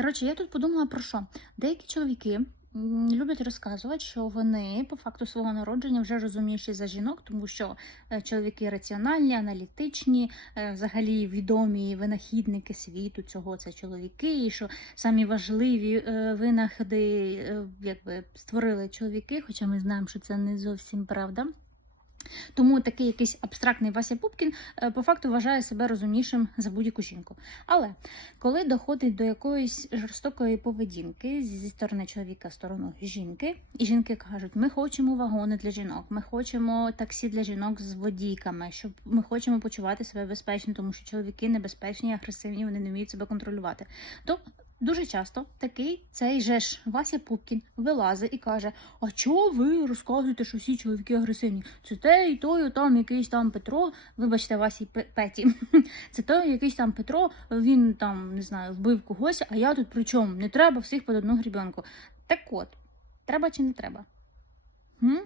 Коротше, я тут подумала про що? Деякі чоловіки люблять розказувати, що вони по факту свого народження вже розумніші за жінок, тому що е, чоловіки раціональні, аналітичні, е, взагалі відомі винахідники світу цього це чоловіки, і що самі важливі е, винаходи якби створили чоловіки, хоча ми знаємо, що це не зовсім правда. Тому такий якийсь абстрактний Вася Пупкін е, по факту вважає себе розумнішим за будь-яку жінку. Але коли доходить до якоїсь жорстокої поведінки зі сторони чоловіка в сторону жінки, і жінки кажуть, ми хочемо вагони для жінок, ми хочемо таксі для жінок з водійками, щоб ми хочемо почувати себе безпечно, тому що чоловіки небезпечні, агресивні, вони не вміють себе контролювати. То дуже часто такий цей же ж Вася Пупкін вилазить і каже: А чого ви розказуєте, що всі чоловіки агресивні? Це і той, там якийсь там Петро, вибачте, Васі Пе- Петі. Це той якийсь там Петро, він там не знаю, вбив когось, а я тут при чому? Не треба всіх під одну грібенку. Так от, треба чи не треба? М?